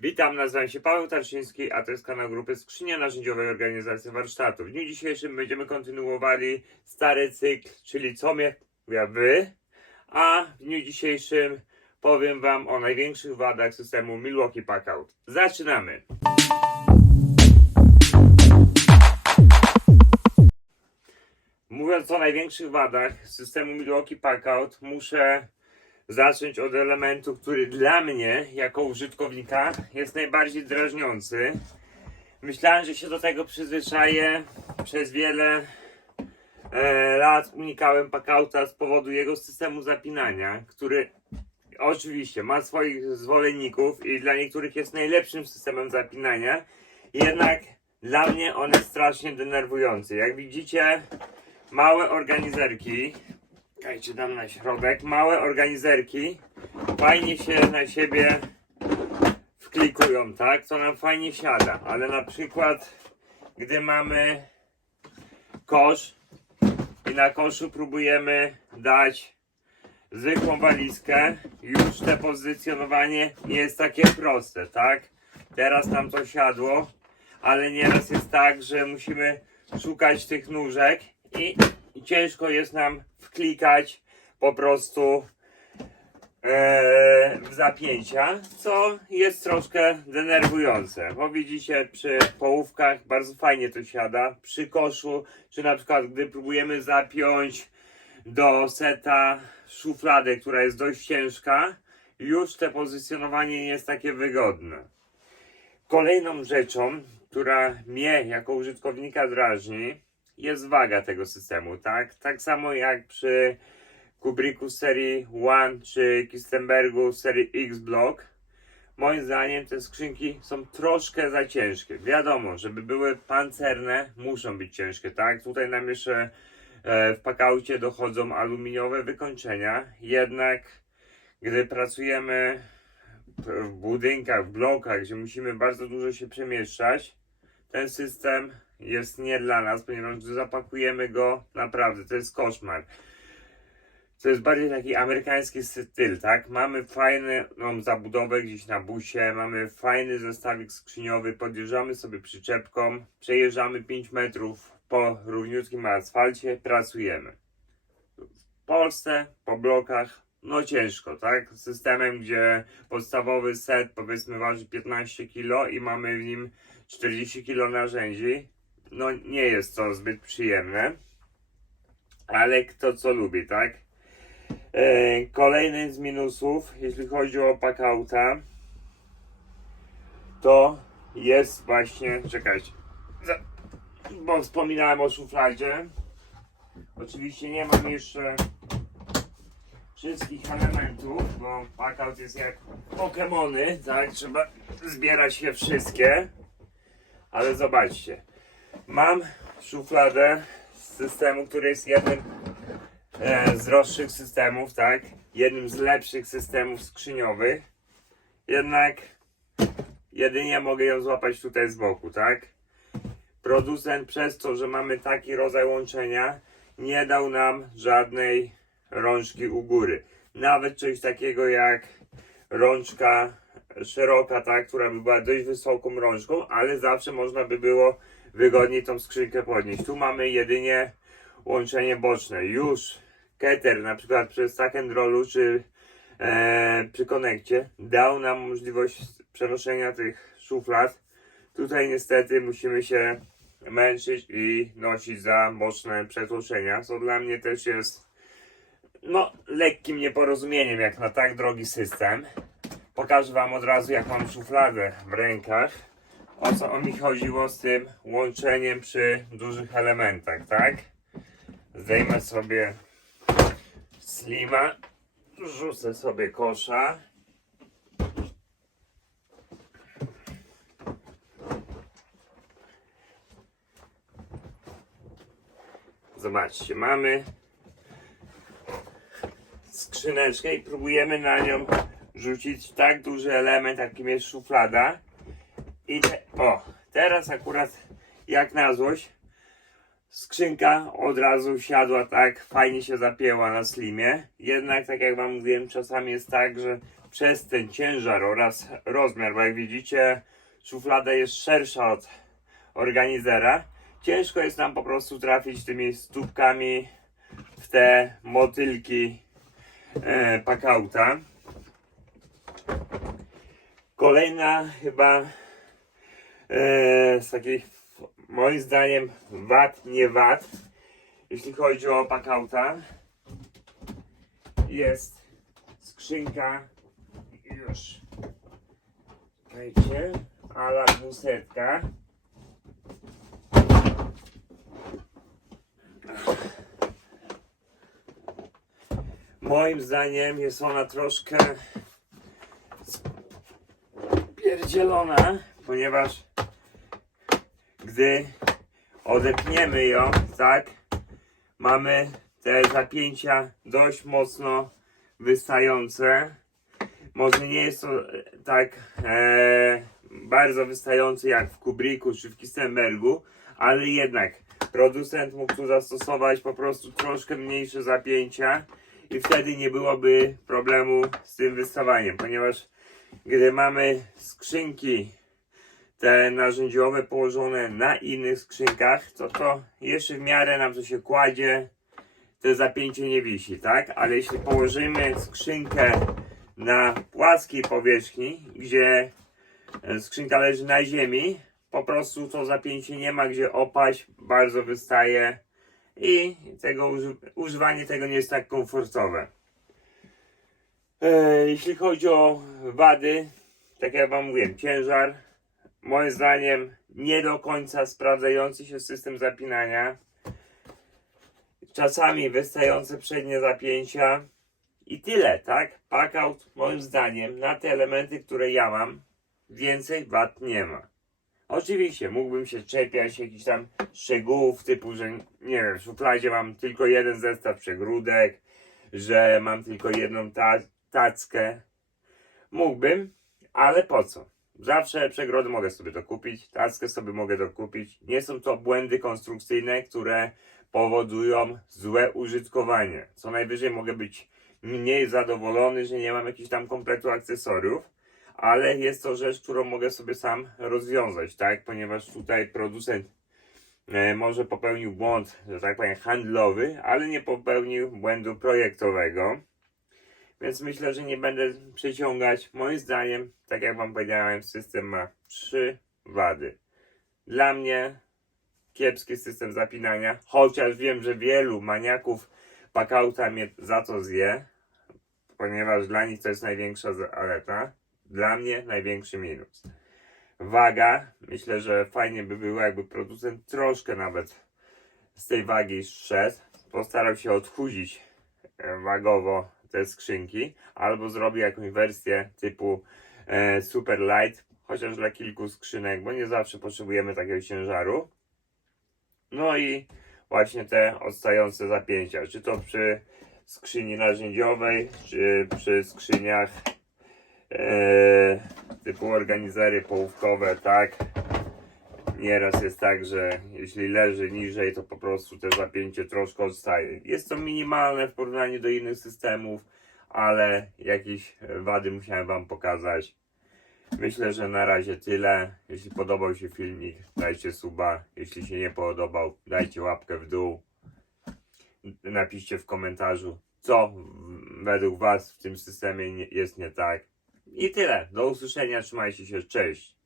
Witam, nazywam się Paweł Tarczyński, a to jest kanał grupy Skrzynia Narzędziowej Organizacji Warsztatu. W dniu dzisiejszym będziemy kontynuowali stary cykl, czyli co mnie wy, a w dniu dzisiejszym powiem Wam o największych wadach systemu Milwaukee Packout. Zaczynamy! Mówiąc o największych wadach systemu Milwaukee Packout, muszę zacząć od elementu, który dla mnie, jako użytkownika, jest najbardziej drażniący. Myślałem, że się do tego przyzwyczaję. Przez wiele e, lat unikałem Packouta z powodu jego systemu zapinania, który oczywiście ma swoich zwolenników i dla niektórych jest najlepszym systemem zapinania. Jednak dla mnie on jest strasznie denerwujący. Jak widzicie, małe organizerki, Czekajcie, dam na środek. Małe organizerki fajnie się na siebie wklikują, tak? To nam fajnie siada, ale na przykład gdy mamy kosz i na koszu próbujemy dać zwykłą walizkę, już te pozycjonowanie nie jest takie proste, tak? Teraz nam to siadło, ale nieraz jest tak, że musimy szukać tych nóżek i, i ciężko jest nam wklikać po prostu e, w zapięcia, co jest troszkę denerwujące, bo widzicie przy połówkach bardzo fajnie to siada, przy koszu, czy na przykład gdy próbujemy zapiąć do seta szufladę, która jest dość ciężka, już te pozycjonowanie nie jest takie wygodne. Kolejną rzeczą, która mnie jako użytkownika drażni, jest waga tego systemu, tak? Tak samo jak przy Kubricku serii 1 czy Kistenbergu serii X-Block. Moim zdaniem te skrzynki są troszkę za ciężkie. Wiadomo, żeby były pancerne, muszą być ciężkie, tak? Tutaj nam jeszcze e, w pakaucie dochodzą aluminiowe wykończenia, jednak gdy pracujemy w budynkach, w blokach, gdzie musimy bardzo dużo się przemieszczać, ten system jest nie dla nas, ponieważ zapakujemy go, naprawdę to jest koszmar. To jest bardziej taki amerykański styl, tak? Mamy fajną zabudowę gdzieś na busie, mamy fajny zestawik skrzyniowy, podjeżdżamy sobie przyczepką, przejeżdżamy 5 metrów po równiutkim asfalcie, pracujemy. W Polsce, po blokach, no ciężko, tak? Systemem, gdzie podstawowy set powiedzmy waży 15 kg i mamy w nim 40 kg narzędzi, no nie jest to zbyt przyjemne, ale kto co lubi, tak? E, kolejny z minusów, jeśli chodzi o pakauta, to jest właśnie, czekajcie, bo wspominałem o szufladzie. Oczywiście nie mam jeszcze wszystkich elementów, bo pakaut jest jak Pokemony, tak? Trzeba zbierać je wszystkie. Ale zobaczcie, mam szufladę z systemu, który jest jednym e, z droższych systemów, tak? Jednym z lepszych systemów skrzyniowych. Jednak jedynie mogę ją złapać tutaj z boku, tak? Producent przez to, że mamy taki rodzaj łączenia, nie dał nam żadnej rączki u góry. Nawet coś takiego jak rączka szeroka, tak, która by była dość wysoką rączką, ale zawsze można by było wygodniej tą skrzynkę podnieść. Tu mamy jedynie łączenie boczne. Już Keter, na przykład przez Stack Rollu czy e, przy konekcie, dał nam możliwość przenoszenia tych szuflad. Tutaj niestety musimy się męczyć i nosić za boczne przetłoczenia, co dla mnie też jest no, lekkim nieporozumieniem jak na tak drogi system. Pokażę Wam od razu, jak mam szufladę w rękach. O co mi chodziło z tym łączeniem przy dużych elementach, tak? Zdejmę sobie slima, rzucę sobie kosza. Zobaczcie, mamy skrzyneczkę i próbujemy na nią rzucić tak duży element, jakim jest szuflada. I te, o, teraz akurat jak na złość skrzynka od razu siadła tak, fajnie się zapięła na slimie. Jednak tak jak wam mówiłem, czasami jest tak, że przez ten ciężar oraz rozmiar, bo jak widzicie, szuflada jest szersza od organizera. Ciężko jest nam po prostu trafić tymi stópkami w te motylki e, pakauta. Kolejna chyba e, z takich moim zdaniem wad, nie wad, jeśli chodzi o pakauta jest skrzynka już czekajcie ala dwusetka. Moim zdaniem jest ona troszkę pierdzielona ponieważ gdy odepniemy ją tak mamy te zapięcia dość mocno wystające. Może nie jest to e, tak e, bardzo wystające jak w Kubricku czy w Kistenbergu, ale jednak producent mógł tu zastosować po prostu troszkę mniejsze zapięcia i wtedy nie byłoby problemu z tym wystawaniem, ponieważ gdy mamy skrzynki te narzędziowe położone na innych skrzynkach, to to jeszcze w miarę nam to się kładzie, to zapięcie nie wisi, tak? Ale jeśli położymy skrzynkę na płaskiej powierzchni, gdzie e, skrzynka leży na ziemi, po prostu to zapięcie nie ma gdzie opaść, bardzo wystaje i tego uży używanie tego nie jest tak komfortowe. E, jeśli chodzi o wady, tak jak Wam mówiłem, ciężar, moim zdaniem nie do końca sprawdzający się system zapinania. Czasami wystające przednie zapięcia i tyle, tak? Packout moim zdaniem na te elementy, które ja mam, więcej wad nie ma. Oczywiście mógłbym się czepiać jakichś tam szczegółów typu, że nie wiem, w szufladzie mam tylko jeden zestaw przegródek, że mam tylko jedną ta tackę. Mógłbym, ale po co? Zawsze przegrody mogę sobie dokupić, tackę sobie mogę dokupić. Nie są to błędy konstrukcyjne, które powodują złe użytkowanie. Co najwyżej mogę być mniej zadowolony, że nie mam jakichś tam kompletu akcesoriów, ale jest to rzecz, którą mogę sobie sam rozwiązać, tak? Ponieważ tutaj producent e, może popełnił błąd, że tak powiem, handlowy, ale nie popełnił błędu projektowego. Więc myślę, że nie będę przeciągać. Moim zdaniem, tak jak Wam powiedziałem, system ma trzy wady. Dla mnie kiepski system zapinania, chociaż wiem, że wielu maniaków pakauta mnie za to zje, ponieważ dla nich to jest największa zaleta. Dla mnie największy minus. Waga, myślę, że fajnie by było, jakby producent troszkę nawet z tej wagi zszedł, postarał się odchudzić e, wagowo te skrzynki, albo zrobi jakąś wersję typu e, super light, chociaż dla kilku skrzynek, bo nie zawsze potrzebujemy takiego ciężaru. No i właśnie te odstające zapięcia, czy to przy skrzyni narzędziowej, czy przy skrzyniach e, typu organizery połówkowe, tak. Nieraz jest tak, że jeśli leży niżej, to po prostu te zapięcie troszkę odstaje. Jest to minimalne w porównaniu do innych systemów, ale jakieś wady musiałem Wam pokazać. Myślę, że na razie tyle. Jeśli podobał się filmik, dajcie suba. Jeśli się nie podobał, dajcie łapkę w dół. Napiszcie w komentarzu, co według Was w tym systemie jest nie tak. I tyle. Do usłyszenia. Trzymajcie się. Cześć.